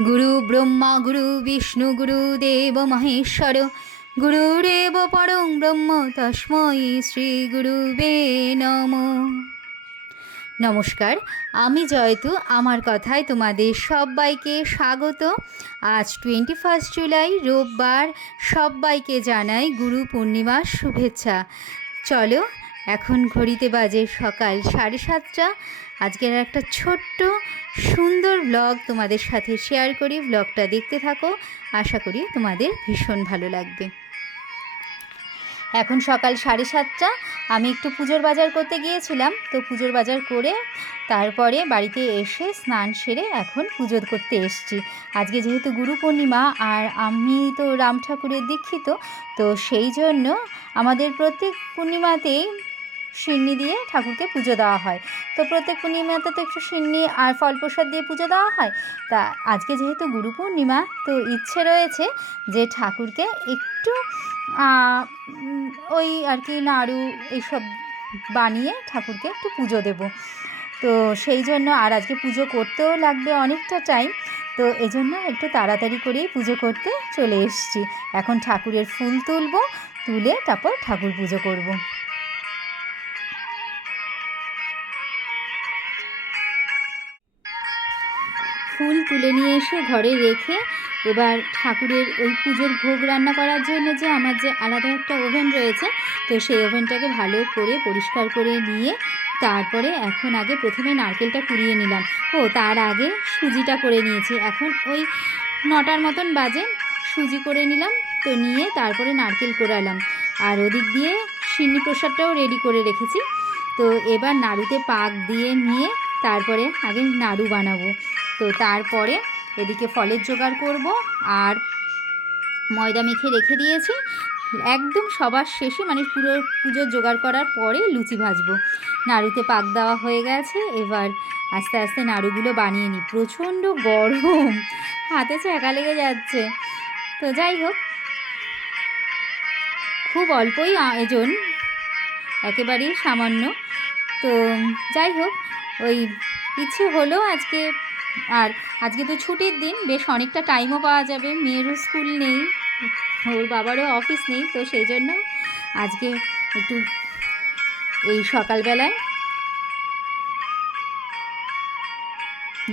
गुरु ब्रह्मा गुरु विष्णु गुरुदेव महेश्वर गुरुरेव परं ब्रह्म तस्मै श्री गुरुवे नमः। নমস্কার, আমি জয়তু। আমার কথায় তোমাদের সবাইকে স্বাগত। আজ 21 জুলাই রোববার। সবাইকে জানাই গুরু পূর্ণিমার শুভেচ্ছা। চলো, এখন ঘড়িতে বাজে সকাল 7:30। আজকের একটা ছোট্ট সুন্দর ব্লগ তোমাদের সাথে শেয়ার করি। ব্লগটা দেখতে থাকো, আশা করি তোমাদের ভীষণ ভালো লাগবে। এখন সকাল 7:30। আমি একটু পুজোর বাজার করতে গিয়েছিলাম, তো পুজোর বাজার করে তারপরে বাড়িতে এসে স্নান সেরে এখন পুজো করতে এসেছি। আজকে যেহেতু গুরু পূর্ণিমা আর আমি তো রাম ঠাকুরের দীক্ষিত, তো সেই জন্য আমাদের প্রত্যেক পূর্ণিমাতেই সিন্নি দিয়ে ঠাকুরকে পুজো দেওয়া হয়। তো প্রত্যেক পূর্ণিমাতে তো একটু সিন্নি আর ফল প্রসাদ দিয়ে পুজো দেওয়া হয়। তা আজকে যেহেতু গুরু পূর্ণিমা, তো ইচ্ছে রয়েছে যে ঠাকুরকে একটু ওই আর কি নাড়ু এইসব বানিয়ে ঠাকুরকে একটু পুজো দেব। তো সেই জন্য আর আজকে পুজো করতেও লাগবে অনেকটা টাইম, তো এই জন্য একটু তাড়াতাড়ি করেই পুজো করতে চলে এসেছি। এখন ঠাকুরের ফুল তুলে তারপর ঠাকুর পুজো করব। ফুল তুলে নিয়ে এসে ঘরে রেখে এবার ঠাকুরের ওই পুজোর ভোগ রান্না করার জন্য যে আমার যে আলাদা একটা ওভেন রয়েছে, তো সেই ওভেনটাকে ভালো করে পরিষ্কার করে নিয়ে তারপরে এখন আগে প্রথমে নারকেলটা কুড়িয়ে নিলাম। তার আগে সুজিটা করে নিয়েছি। এখন ওই 9টার মতন বাজে, সুজি করে নিলাম। তো নিয়ে তারপরে নারকেল কোড়ালাম, আর ওদিক দিয়ে সিন্নি প্রসাদটাও রেডি করে রেখেছি। তো এবার নাড়ুতে পাক দিয়ে নিয়ে তারপরে আগে নাড়ু বানাবো। তো তারপরে এদিকে ফলের জোগাড় করব, আর ময়দা মেখে রেখে দিয়েছি। একদম সবার শেষে মানে পুরো পুজোর জোগাড় করার পরে লুচি ভাজবো। নাড়ুতে পাক দেওয়া হয়ে গেছে, এবার আস্তে আস্তে নাড়ুগুলো বানিয়ে নিই। প্রচণ্ড গরম, হাতে ছ্যাঁকা লেগে যাচ্ছে। তো যাই হোক, খুব অল্পই আয়োজন, একেবারেই সামান্য। তো যাই হোক, ওই ইচ্ছে হলো আজকে। আর আজকে তো ছুটির দিন, বেশ অনেকটা টাইমও পাওয়া যাবে। মেয়েরও স্কুল নেই, ওর বাবারও অফিস নেই, তো সেই জন্য আজকে একটু এই সকালবেলায়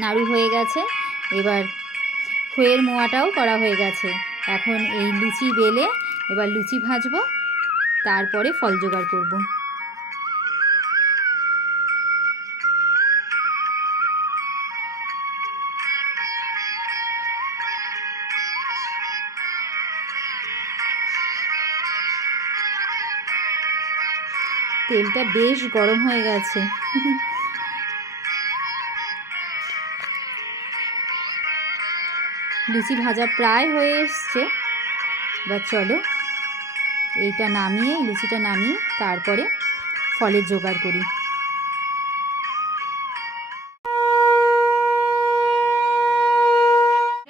নাড়ু হয়ে গেছে। এবার খইয়ের মোয়াটাও করা হয়ে গেছে। এখন এই লুচি বেলে এবার লুচি ভাজবো, তারপরে ফল জোগাড় করব। তেলটা বেশ গরম হয়ে গেছে। লুচি ভাজা প্রায় হয়ে এসছে। এবার চলো এইটা নামিয়ে, লুচিটা নামিয়ে তারপরে ফলের জোগাড় করি।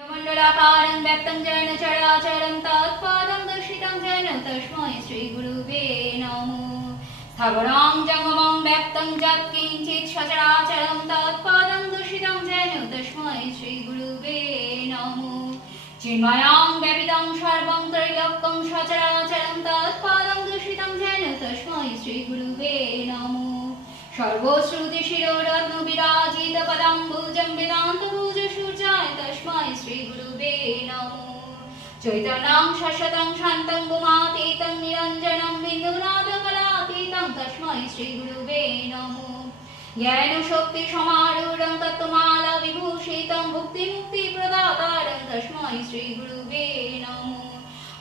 মণ্ডলাকারং ব্যক্তং যেন চরাচরং তৎপদং দর্শিতং যেন তস্मै শ্রী গুরুবে নমঃ। স্থাবরং জঙ্গমং ব্যক্তং যৎকিঞ্চিৎ সচরাচরং তৎপদং দর্শিতং যেন তস্मै শ্রী গুরুবে নমঃ। চিন্ময়ং ব্যাপিতং সর্বং ত্রৈলোক্যং সচরাচরং তৎপদং দর্শিতং যেন তস্मै শ্রী গুরুবে নমঃ। সর্বশ্রুতি শিরোরত্ন বিরাজিত পদাম্বুজং বেদান্তভুজ সূর্যায় তস্मै শ্রী গুরুবে নমঃ। চৈতন্যং শাশ্বতং শান্तं গুণাতীतं নিরঞ্জनं বিন্দুনাথকলাতীतं তস্मै শ্রী গুরুবে নমঃ। জ্ঞান শক্তি সমারূঢ়ং তত্ত্বমালা বিভূষিतं ভুক্তি প্রদাতারং তস্मै শ্রী গুরুবে নমঃ।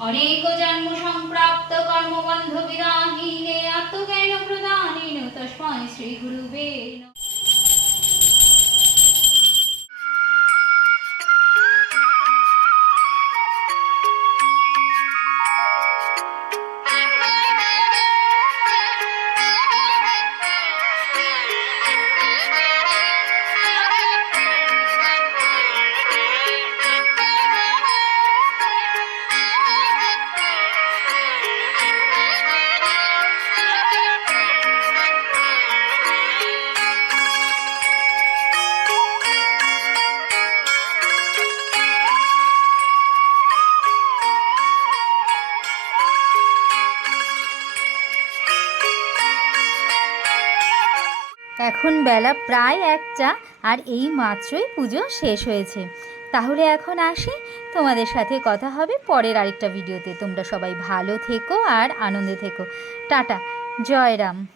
অনেক জন্ম সম্প্রাপ্ত কর্মবন্ধ বিদাহীনে আত্মজ্ঞান প্রদানেন তস্मै শ্রী গুরুবে নমঃ। এখন বেলা প্রায় 1টা, আর এই মাত্রই পুজো শেষ হয়েছে। তাহলে এখন আসি, তোমাদের সাথে কথা হবে পরের আরেকটা ভিডিওতে। তোমরা সবাই ভালো থেকো আর আনন্দে থেকো। টাটা, জয় রাম।